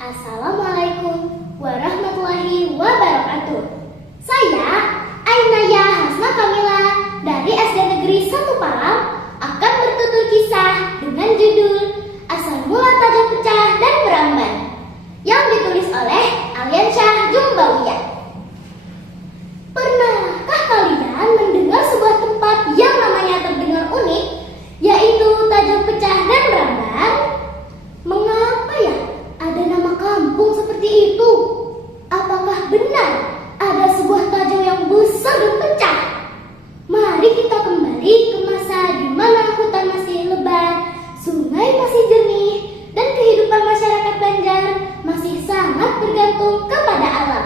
Assalamualaikum warahmatullahi wabarakatuh. Saya Ainaya Hasna Kamila dari SD Negeri 1 Palang akan bertutur kisah dengan judul Asal Mula Tajam Pecah dan Beramban yang ditulis oleh Aliansyah Jumbawiyah. Pernahkah kalian mendengar sebuah tempat yang namanya terdengar unik, yaitu Tajam Pecah dan Beramban? Mengapa ya ada nama kampung seperti itu? Apakah benar ada sebuah tajam yang besar dan pecah? Mari kita kembali ke masa di mana hutan masih lebat, sungai masih jernih, dan kehidupan masyarakat Banjar masih sangat bergantung kepada alam.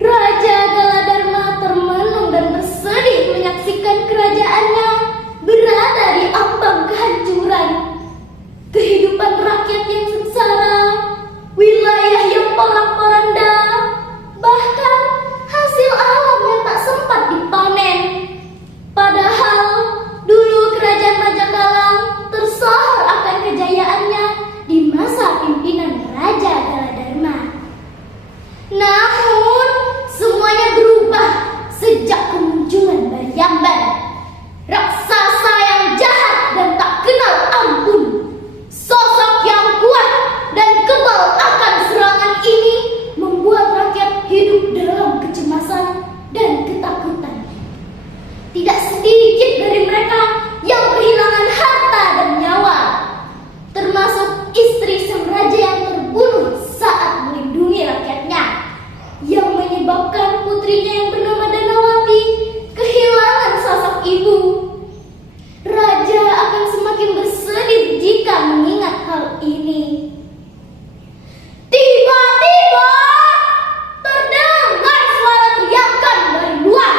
Raja Galadharma termenung dan bersedih menyaksikan kerajaannya berada di ambang kehancuran. Kehidupan rakyat yang sengsara, wilayah yang porak-poranda, bahkan hasil alam yang tak sempat dipanen. Padahal dulu kerajaan Majakalang tersohor akan kejayaannya di masa pimpinan Raja Galadharma. Namun semuanya berubah sejak kemunculan Baryamban, raksasa yang jahat dan tak kenal ampun. Sosok yang kuat dan kebal akan serangan ini membuat rakyat hidup dalam kecemasan dan ketakutan. Tidak sedikit dari mereka yang kehilangan harta dan nyawa, termasuk istri sang raja yang terbunuh saat melindungi rakyatnya, yang menyebabkan putrinya yang bernama Danawati kehilangan sosok ibu. Raja akan semakin bersedih jika mengingat hal ini. Tiba-tiba terdengar suara teriakan dari luar.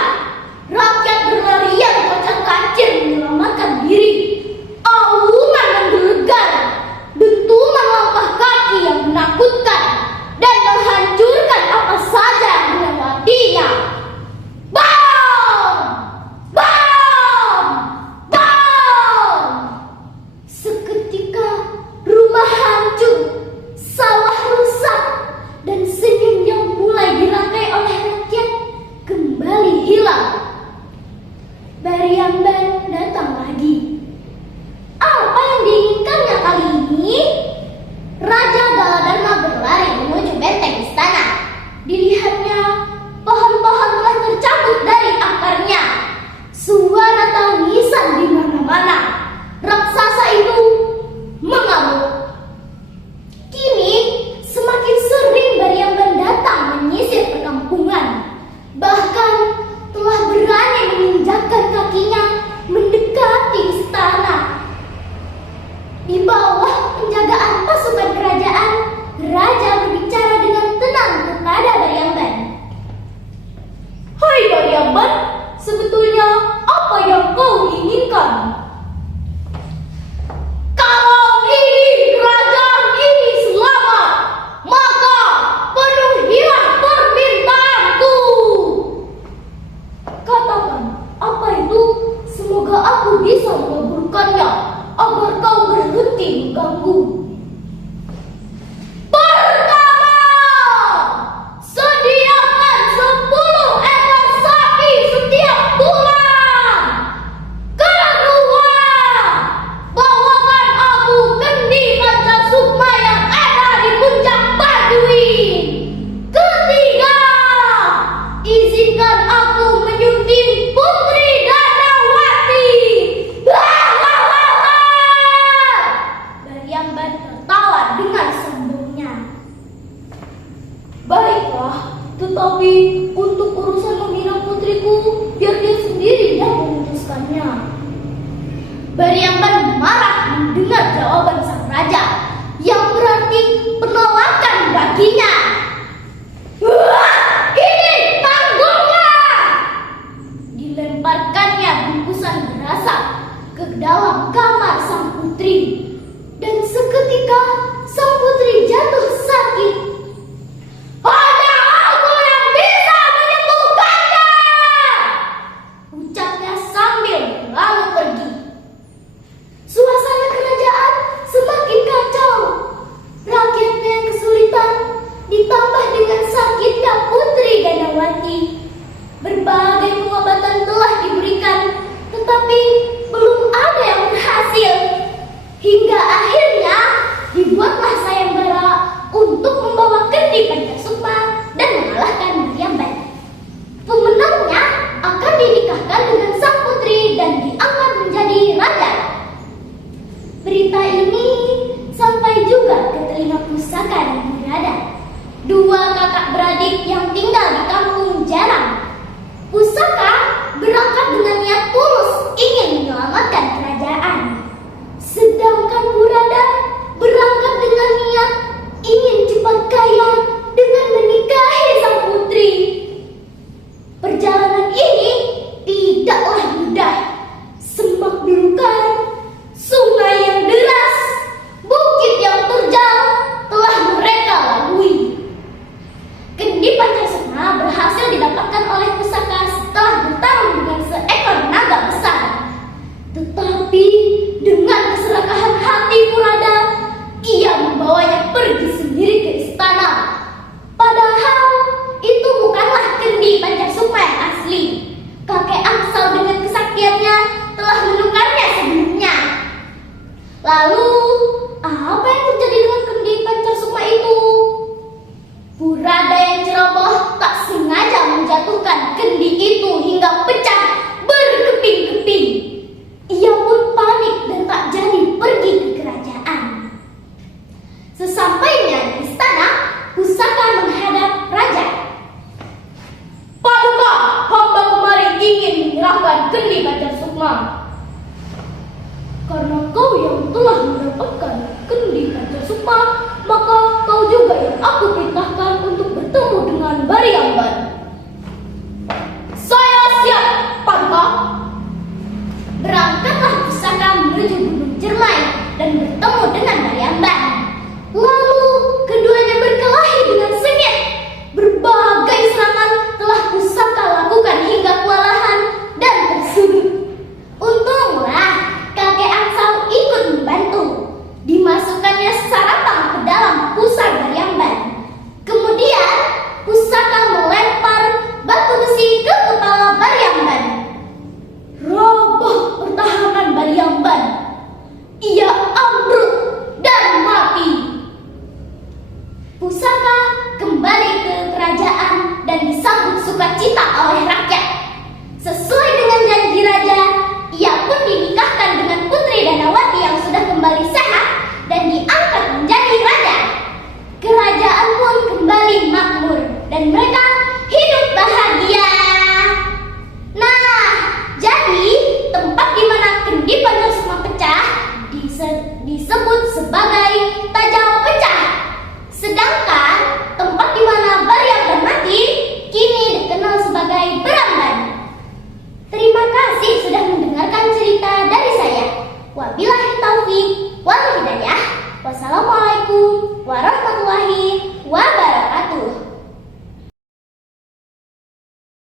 Rakyat berlarian kocar-kacir menyelamatkan diri. Aungan menggelegar, dentuman langkah kaki yang menakutkan dan menghancurkan apa saja yang dilewatinya. Bam! Bam! Bam! Seketika rumah hancur, sawah rusak, dan senyum yang mulai dirangkai oleh rakyat kembali hilang. Baryamban datang lagi. Apa yang diinginkannya kali ini? Raja Galadharma berlari menuju benteng istana. Dilihatnya, pohon-pohon telah tercabut dari akarnya. Suara tangisan di mana-mana. Raksasa itu ini sampai juga ke telinga Pusaka dan Murada, dua kakak beradik yang tinggal di kampung jarang. Pusaka berangkat dengan niat tulus ingin menyelamatkan kerajaan, sedangkan Murada berangkat dengan niat ingin cepat kaya dengan menikahi sang putri. Perjalanan ini tidaklah mudah. Semak belukar, sungai yang deras, bukit yang terjal telah mereka lalui. Kendi Pancasukma berhasil didapatkan oleh Pusaka setelah bertarung dengan seekor naga besar. Tetapi dengan keserakahan hati Murada, ia membawanya pergi sendiri ke istana. Padahal itu bukanlah Kendi Pancasukma yang asli. Kakek Angsal dengan kesaktiannya telah menukarnya sebelumnya. Lalu, apa yang terjadi dengan Kendi Pancasukma itu? Murada yang ceroboh tak sengaja menjatuhkan kendi itu hingga pecah berkeping-keping. Ia pun panik dan tak jadi pergi ke kerajaan. Sesampainya di istana, Pusaka menghadap raja. "Paduka, hamba kemari ingin menyerahkan Kendi Pancasukma." "Karena kau yang telah mendapatkan Kendi Pancasukma, maka kau juga yang aku perintahkan untuk bertemu dengan Baryamban." "Saya siap, Paduka." Berangkatlah Pusaka menuju Gunung Cermai dan bertemu dengan Baryamban. Lalu keduanya berkelahi dengan sengit. Berbagai serangan telah Pusaka lakukan hingga kewalahan dan tersudut. Untunglah kakek Angsal ikut membantu. Dimasukkannya sarapang ke dalam pusar Baryamban. Kemudian Pusaka melempar batu besi ke kepala Baryamban. Roboh pertahanan Baryamban. Ia ambruk dan mati. Pusaka kembali ke kerajaan dan disambut sukacita oleh rakyat. Sesuai dengan janji raja, ia pun dinikahkan dengan Putri Danawati yang sudah kembali sehat dan diangkat menjadi raja. Kerajaan pun kembali makmur dan mereka hidup bahagia. Nah, jadi tempat di mana Kendi Pancasukma pecah disebut sebagai Tajam Pecah. Sedangkan tempat di mana Baryamban mati kini dikenal sebagai Beramban. Terima kasih sudah mendengarkan cerita dari saya. Wabillahi taufiq wal hidayah. Wassalamualaikum warahmatullahi wabarakatuh.